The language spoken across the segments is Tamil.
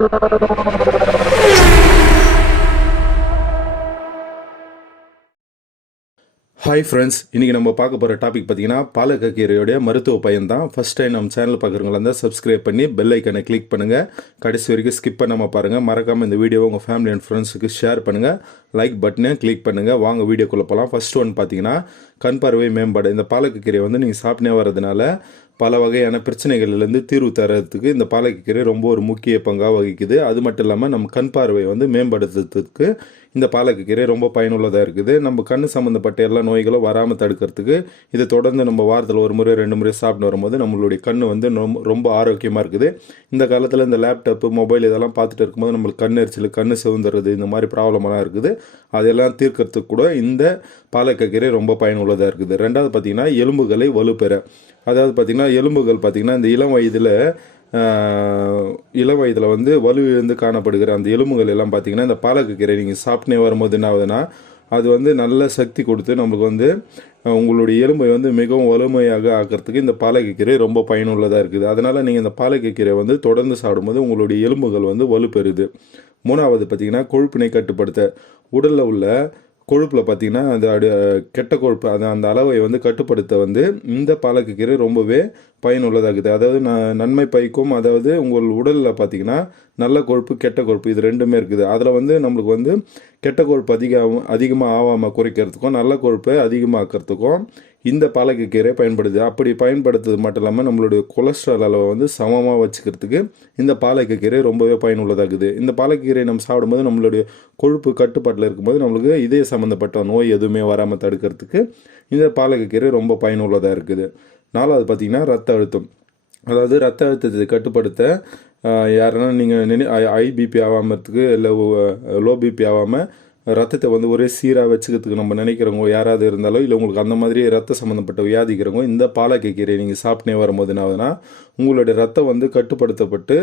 ஹாய் ஃப்ரெண்ட்ஸ், இன்றைக்கி நம்ம பார்க்க போகிற டாபிக் பார்த்தீங்கன்னா பாலக்கீரையோடைய மருத்துவ பயன் தான். ஃபஸ்ட் டைம் நம்ம சேனல் பார்க்குறவங்களா இருந்தால் சப்ஸ்கிரைப் பண்ணி பெல் ஐக்கனை கிளிக் பண்ணுங்கள். கடைசி வரைக்கும் ஸ்கிப் பண்ணாமல் பாருங்கள். மறக்காமல் இந்த வீடியோவை உங்கள் ஃபேமிலி அண்ட் ஃப்ரெண்ட்ஸுக்கு ஷேர் பண்ணுங்கள். லைக் பட்டனை கிளிக் பண்ணுங்கள். வாங்க வீடியோக்குள்ளே போகலாம். ஃபஸ்ட் ஒன் பார்த்தீங்கன்னா கண் பார்வை மேம்பாடு. இந்த பாலக்கீரை வந்து நீங்கள் சாப்பிட்டே வர்றதுனால பல வகையான பிரச்சனைகள்லேருந்து தீர்வு தரத்துக்கு இந்த பாலக்கீரை ரொம்ப ஒரு முக்கிய பங்காக வகிக்குது. அது மட்டும் இல்லாமல் நம்ம கண் பார்வை வந்து மேம்படுத்துறதுக்கு இந்த பாலக்கீரை ரொம்ப பயனுள்ளதாக இருக்குது. நம்ம கண் சம்மந்தப்பட்ட எல்லா நோய்களும் வராமல் தடுக்கிறதுக்கு இதை தொடர்ந்து நம்ம வாரத்தில் ஒரு முறை 2 முறை சாப்பிட்டு வரும்போது நம்மளுடைய கண் வந்து ரொம்ப ஆரோக்கியமாக இருக்குது. இந்த காலத்தில் இந்த லேப்டாப்பு மொபைல் இதெல்லாம் பார்த்துட்டு இருக்கும்போது நம்மளுக்கு கண் எரிச்சல், கண் சிவந்துறது, இந்த மாதிரி ப்ராப்ளமெல்லாம் இருக்குது. அதெல்லாம் தீர்க்கறதுக்கு கூட இந்த பாலக்கீரை ரொம்ப பயனுள்ளதாக இருக்குது. ரெண்டாவது பார்த்திங்கன்னா எலும்புகளை வலுப்பெற. அதாவது பார்த்திங்கன்னா எலும்புகள் பார்த்திங்கன்னா இந்த இளம் வயதில் வந்து வலுவிழந்து காணப்படுகிற அந்த எலும்புகள் எல்லாம் பார்த்திங்கன்னா இந்த பாலக்கீரை நீங்கள் சாப்பிட்டே வரும்போது என்ன ஆகுதுன்னா அது வந்து நல்ல சக்தி கொடுத்து நம்மளுக்கு வந்து உங்களுடைய எலும்பை வந்து மிகவும் வலிமையாக ஆக்கிறதுக்கு இந்த பாலக்கீரை ரொம்ப பயனுள்ளதாக இருக்குது. அதனால் நீங்கள் இந்த பாலக்கீரை வந்து தொடர்ந்து சாப்பிடும்போது உங்களுடைய எலும்புகள் வந்து வலுப்பெறுது. மூணாவது பார்த்திங்கன்னா கொழுப்பினை கட்டுப்படுத்த. உடலில் உள்ள கொழுப்பில் பார்த்திங்கன்னா அந்த கெட்ட கொழுப்பு அந்த அளவை வந்து கட்டுப்படுத்த வந்து இந்த பாலக்கீரை ரொம்பவே பயனுள்ளதாகுது. அதாவது நன்மை பயக்கும். அதாவது உங்கள் உடலில் பார்த்திங்கன்னா நல்ல கொழுப்பு, கெட்ட கொழுப்பு இது ரெண்டுமே இருக்குது. அதில் வந்து நம்மளுக்கு வந்து கெட்ட கொழுப்பு அதிகமாக ஆகாமல் குறைக்கிறதுக்கும் நல்ல கொழுப்பை அதிகமாக்கிறதுக்கும் இந்த பாலக்கீரை பயன்படுது. அப்படி பயன்படுத்துறது மட்டும் இல்லாமல் நம்மளுடைய கொலஸ்ட்ரால் அளவை வந்து சமமாக வச்சுக்கிறதுக்கு இந்த பாலக்கீரை ரொம்பவே பயனுள்ளதாகுது. இந்த பாலக்கீரை நம்ம சாப்பிடும்போது நம்மளுடைய கொழுப்பு கட்டுப்பாட்டில் இருக்கும்போது நம்மளுக்கு இதய சம்மந்தப்பட்ட நோய் எதுவுமே வராமல் தடுக்கிறதுக்கு இந்த பாலக்கீரை ரொம்ப பயனுள்ளதாக இருக்குது. நாலாவது பார்த்திங்கன்னா ரத்த அழுத்தம். அதாவது ரத்த அழுத்தத்தை கட்டுப்படுத்த யாருன்னா நீங்கள் ஐபிபி ஆகாமறதுக்கு இல்லை லோ பிபி ஆகாமல் ரத்தத்தை வந்து ஒரே சீராக வச்சுக்கிறதுக்கு நம்ம நினைக்கிறவங்க யாராவது இருந்தாலும் இல்லை உங்களுக்கு அந்த மாதிரி ரத்த சம்மந்தப்பட்ட வியாதிக்கிறவங்க இந்த பாலக்கீரை நீங்கள் சாப்பிட்டே வரும்போது என்ன ஆகுதுன்னா உங்களுடைய ரத்தம் வந்து கட்டுப்படுத்தப்பட்டு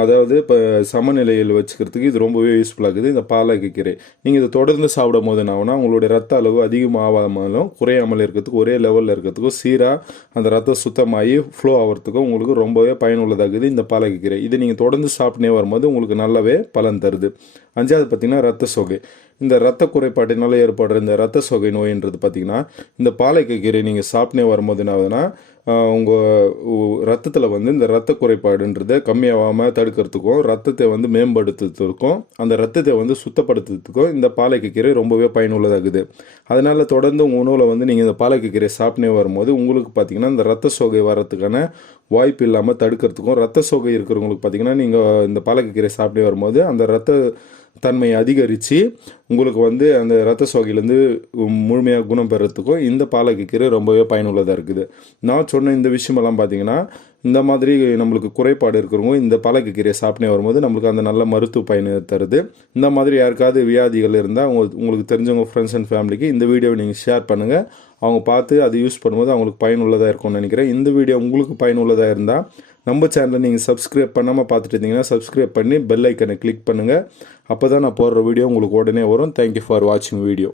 அதாவது இப்போ சமநிலையில் வச்சுக்கிறதுக்கு இது ரொம்பவே யூஸ்ஃபுல்லாகுது இந்த பாலக்கீரை. நீங்கள் இதை தொடர்ந்து சாப்பிடும் போது என்ன ஆகுனா உங்களுடைய ரத்த அளவு அதிகமாகாமலும் குறையாமல் இருக்கிறதுக்கு ஒரே லெவலில் இருக்கிறதுக்கும் சீராக அந்த ரத்தம் சுத்தமாகி ஃப்ளோ ஆகிறதுக்கும் உங்களுக்கு ரொம்பவே பயனுள்ளதாகுது இந்த பாலக்கீரை. இதை நீங்கள் தொடர்ந்து சாப்பிட்டே வரும்போது உங்களுக்கு நல்லாவே பலன் தருது. அஞ்சாவது பார்த்திங்கன்னா ரத்த சோகை. இந்த ரத்த குறைபாட்டினால ஏற்படுற இந்த ரத்த சோகை நோயின்றது பார்த்திங்கன்னா இந்த பாலக்கீரை நீங்கள் சாப்பிட்டே வரும்போது என்ன ஆகுதுன்னா உங்கள் ரத்தத்தில் வந்து இந்த ரத்த குறைபாடுன்றதை கம்மியாகாமல் தடுக்கிறதுக்கும் ரத்தத்தை வந்து மேம்படுத்துறதுக்கும் அந்த ரத்தத்தை வந்து சுத்தப்படுத்துறதுக்கும் இந்த பாலக்கீரை ரொம்பவே பயனுள்ளதாகுது. அதனால் தொடர்ந்து உங்கள் உணவில் வந்து நீங்கள் இந்த பாலக்கீரை சாப்பிட்டே வரும்போது உங்களுக்கு பார்த்திங்கன்னா இந்த ரத்த சோகை வர்றதுக்கான வாய்ப்பு இல்லாமல் தடுக்கிறதுக்கும் ரத்த சோகை இருக்கிறவங்களுக்கு பார்த்திங்கன்னா நீங்கள் இந்த பாலக்கீரை சாப்பிட்டே வரும்போது அந்த ரத்த தன்மையை அதிகரித்து உங்களுக்கு வந்து அந்த ரத்த சோகையிலேருந்து முழுமையாக குணம் பெறத்துக்கும் இந்த பாலக்கீரை ரொம்பவே பயனுள்ளதாக இருக்குது. நான் சொன்ன இந்த விஷயமெல்லாம் பார்த்திங்கன்னா இந்த மாதிரி நம்மளுக்கு குறைபாடு இருக்கிறவங்க இந்த பாலக்கீரையை சாப்பிட்டே வரும்போது நம்மளுக்கு அந்த நல்ல மருத்துவ பயனை தருது. இந்த மாதிரி யாருக்காவது வியாதிகள் இருந்தால் உங்களுக்கு தெரிஞ்சவங்க ஃப்ரெண்ட்ஸ் அண்ட் ஃபேமிலிக்கு இந்த வீடியோவை நீங்கள் ஷேர் பண்ணுங்கள். அவங்க பார்த்து அதை யூஸ் பண்ணும்போது அவங்களுக்கு பயனுள்ளதாக இருக்கும்னு நினைக்கிறேன். இந்த வீடியோ உங்களுக்கு பயனுள்ளதாக இருந்தால் நம்ம சேனலை நீங்கள் சப்ஸ்கிரைப் பண்ணாமல் பார்த்துட்டு இருந்தீங்கன்னா சப்ஸ்கிரைப் பண்ணி பெல் ஐக்கனை கிளிக் பண்ணுங்கள். அப்போ தான் நான் போடுற வீடியோ உங்களுக்கு உடனே வரும். தேங்க்யூ ஃபார் வாட்சிங் வீடியோ.